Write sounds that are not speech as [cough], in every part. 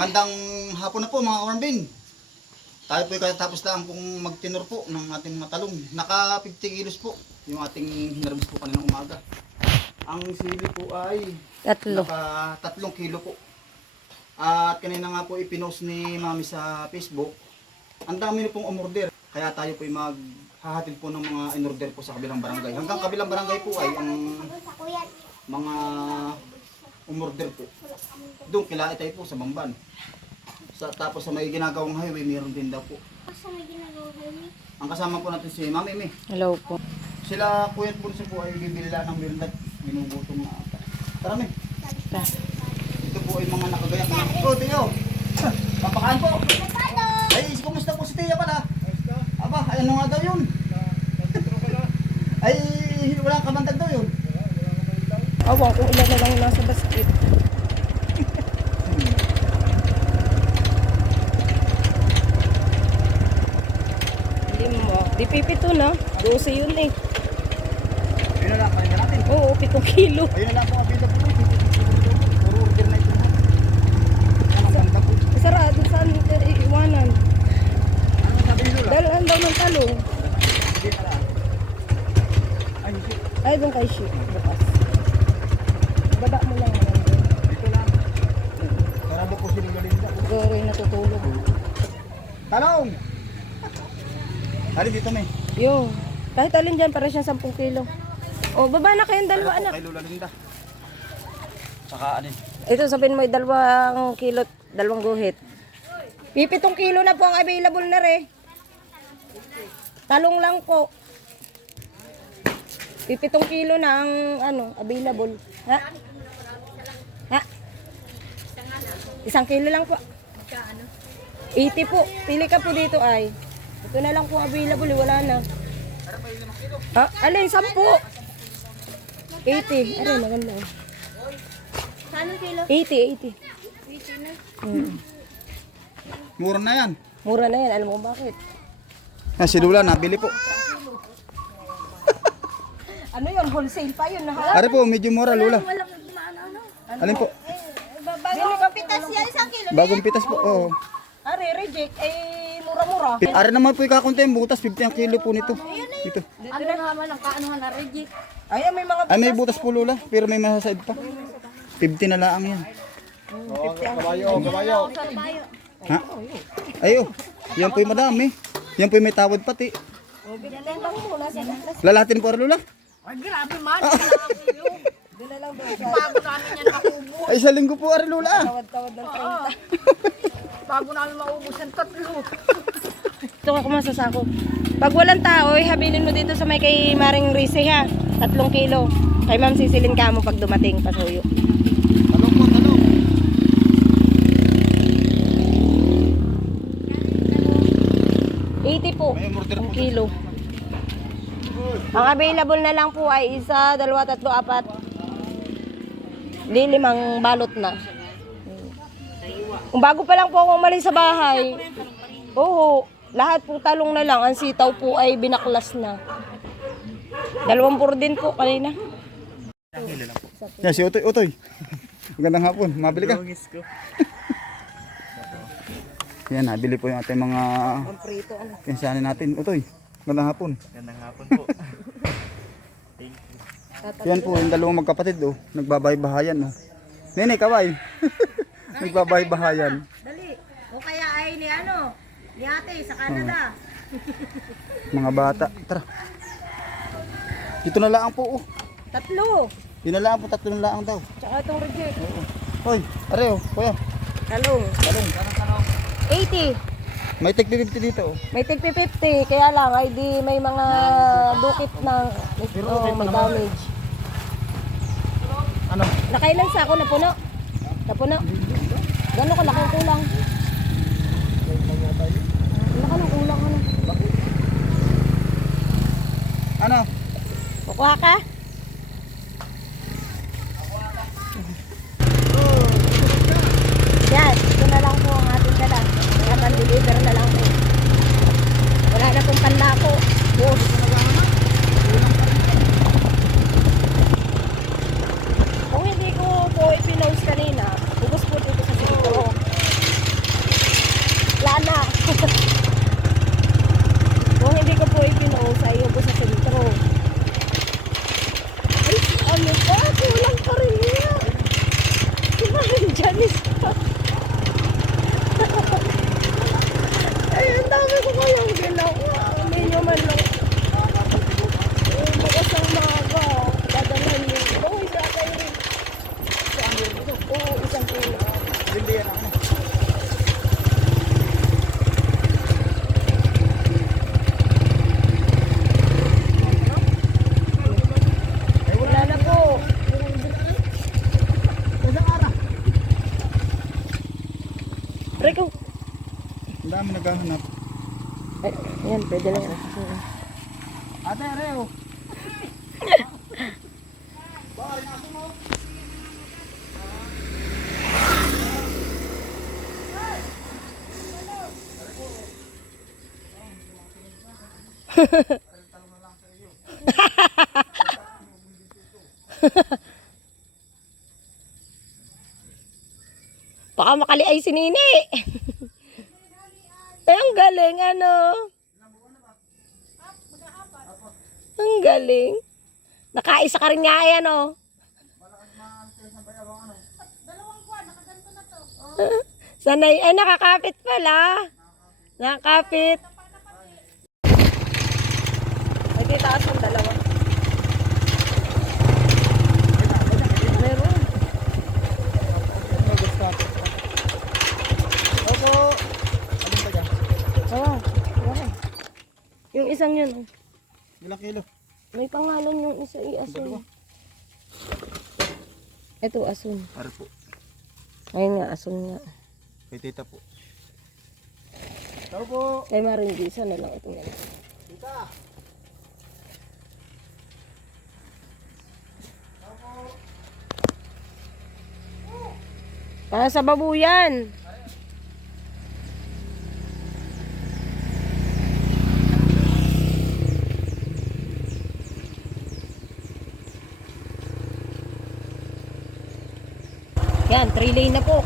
Magandang hapon na po mga Orambin. Tayo po ay katapos lang pong magtinor po ng ating mga talong. Naka 50 kilos po yung ating hinarvest po kanina umaga. Ang sili po ay Tatlo. naka tatlong kilo po. At kanina nga po ipinost ni Mami sa Facebook. Ang dami na pong umorder. Kaya tayo po ay maghahatid po ng mga in-order po sa kabilang barangay. Hanggang kabilang barangay po ay ang mga umorder po. Doon kila tayo po sa Bamban. Sa, tapos sa may ginagawang highway, mayroon din daw po. Ang kasama po natin si Mami Mi. Hello po. Sila Kuya at Bunso po ay bibili lang ng merinda at ginugutom na ata. Tara Mi. Ta. Ito po ay mga nakagayak na. Oh, Tio! Papakaan po! Ay, kumusta po si Tia pala? Aba, ay ano nga daw yun? ay, walang kabandag daw yun. Awang kung ilan na lang yung nasa basket. Hindi mo. Di pipito na. 12 yun eh. Ayun na lang, natin. Oo, 7 kilo. Ayun na lang po, available po. Puro order na ito. Sarado saan eh, iiwanan. Ano sabi ni Lola? Dahil ang daw ng talong. Ay, doon kay Shi. Bukas. Baba mo lang. naman doon. Dito lang. Sarado po si Galinda. Siguro yung natutulog. Talong! Halin dito, may. Yung. Kahit alin dyan, para siyang 10 kilo. O, baba na kayong dalawa, anak. Kay Lola Linda. Saka anin. Ito sabihin mo dalawang kilo, dalawang guhit. Pipitong kilo na po ang available na re. Talong lang po. Pipitong kilo na ang ano, available. Ha? Ha? Isang kilo lang po. 80 po. Pili ka po dito ay. Ito na lang po available, wala na. Ha? Alin, 10. 80. Aray, maganda. oh. Anong kilo? 80, 80. Mm. Mura na yan. Mura na yan. Alam mo bakit? Yan, si Lola, nabili po. [laughs] Ano yun? Wholesale pa yun. Ha? Ari po, medyo mura, Lola. Walang ano. Alin po? Bago Pitas yan, isang kilo. Bagong pitas po. Oo. Are, reject. Eh, mura-mura. Ari naman po ikakunti yung butas. 50 ang kilo po nito. Dito. Ano naman ang kaanuhan na reject? Ay, may mga Ay, may butas po, Lola. Pero may masasaid pa. 50 na lang yan. Ha? Ayo. Yan po yung madami. Yan po yung may tawad pati. Lalatin po, Lola. Ay, grabe man. Ba? Bago namin yan maubos. Ay, sa linggo po, Ari, Lola. Tawad-tawad ng 30. [laughs] Bago namin maubos ang tatlo. Ito ako. Pag walang tao, eh, habilin mo dito sa may kay Maring Rise ha. Tatlong kilo. Kay Ma'am sisilin ka mo pag dumating pasuyo. Talong po, talong. Eighty po. Ang kilo. Ang available na lang po ay isa, dalawa, tatlo, apat. Di limang balot na. Kung bago pa lang po ako umalis sa bahay, oo, lahat po talong na lang. Ang sitaw po ay binaklas na. Dalawang puro din po kanina. Yan, si Utoy, Utoy. Magandang hapon. Mabili ka. Yan, nabili po yung ating mga ano. pinsanin natin. Utoy, magandang hapon. Gandang hapon po. Yan po, yung dalawang magkapatid, oh. Nagbabay-bahayan, oh. Nene, kaway. Nagbabay-bahayan. Dali. O kaya ay ni ano, ni ate sa Canada. Mga bata. Tara. Dito na lang po, oh. Tatlo. Yun na lang po, tatlo na lang daw. Tsaka itong reject. Hoy, are, oh. Kuya. Talong. Talong. 80. May tig 50 dito, oh. May tig 50, kaya lang ay di may mga dukit ng oh, may damage. Ano? Nakailan sa ako napuno? Napuno? Gano'n kalaki ang kulang? Laki ng kulang ano? Ano? Kukuha ka? Yan, ito na lang po ang ating dala. Kaya pan-deliver na lang po. Wala na pong. Boss. Hindi ko po Oo, isang kilo. Hindi yan ako. Rico. Ang dami naghahanap. Ay, yan, pwede lang. Okay. [laughs] Baka makaliay si Nini. [laughs] Ang galing, ano? Ang galing. Nakaisa ka rin nga eh, ano? [laughs] Sanay, ay nakakapit pala. Nakakapit. Titaas ang dalawa. Meron. Opo. Alin ba dyan? Wala. Yung isang yun. oh. Ilang kilo? May pangalan yung isa i Dalawa. Ito asun. Para po. Ayun nga, asun nga. Kay tita po. Tao po. Kay Marin Gisa na lang ito na lang. Tita. Para sa babuyan. Yan, 3 lane na po.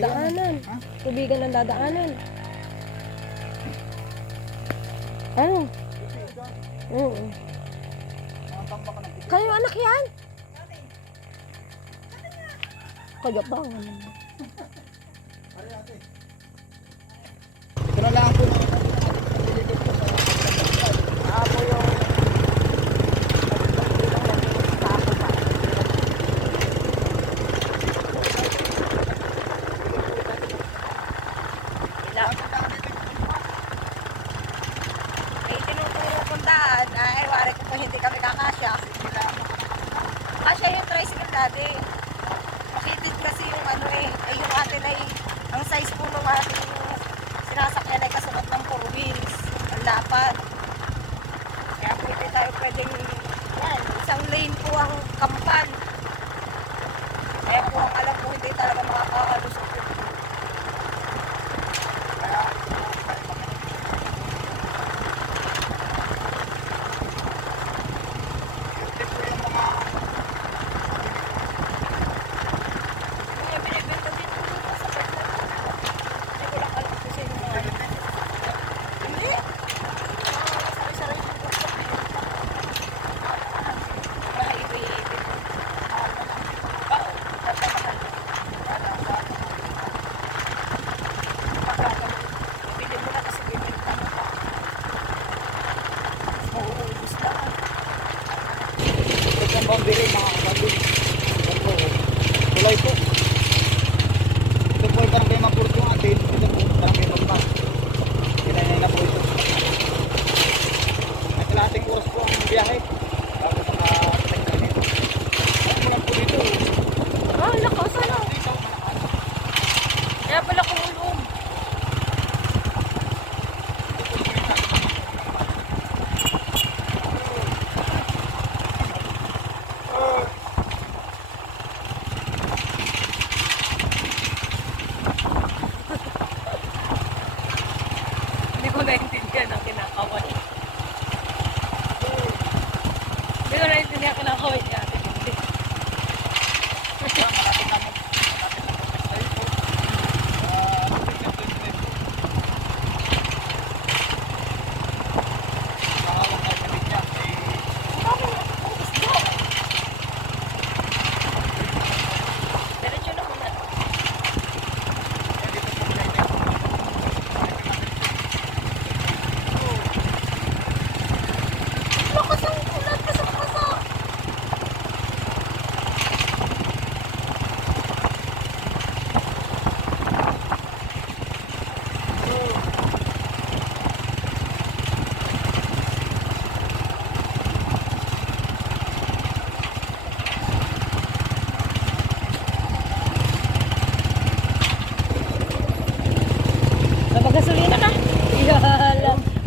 Dadaanan. Tubigan ang dadaanan. Ano? Oo. Kayo anak yan? Kajabangan. Ito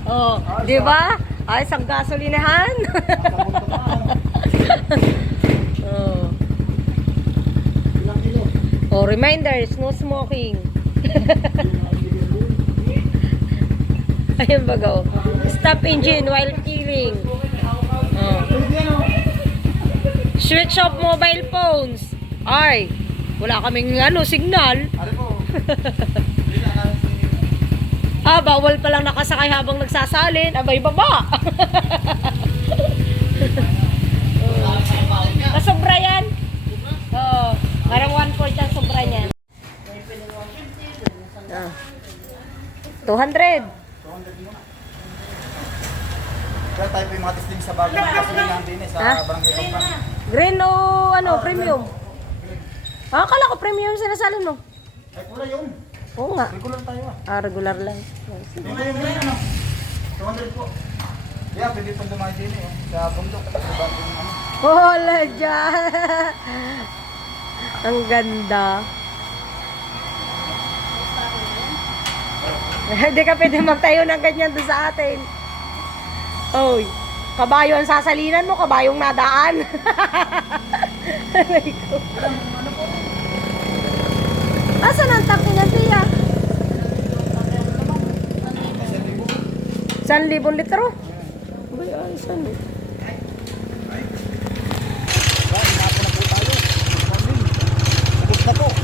Oh, di ba? Ay, isang gasolinahan. [laughs] oh. Oh, reminders, no smoking. [laughs] Ayun baga, oh. Stop engine while killing. Oh. Switch off mobile phones. Ay, wala kaming ano, signal. Ano po? [laughs] Kasi Ah, bawal palang nakasakay habang nagsasalin. Abay, baba. [laughs] Kasobra yan. Oo. Parang one-fourth ang sobra niyan. Ah. 200. 200 muna. Kaya tayo po yung mga testing sa bagong gasolinahan din eh, sa Ha? barangay Magpa. Green o ano, premium? Ah, akala ko premium sinasalin mo. Ay, pula yun. Oo nga. Regular tayo ah. Ah, regular lang. Yung ngayon green ano? 200 po. Yeah, pwede pong dumaan din eh. Sa bundok. Sa bagong ano. Hola dyan. Ang ganda. [laughs] Hindi ka pwede magtayo ng ganyan doon sa atin. Oy, kabayo ang sasalinan mo, kabayong nadaan. [laughs] Aray ko. San libon litro? Bay, ah, eh? ay, san litro. Ba, na po tayo. Tapos na po.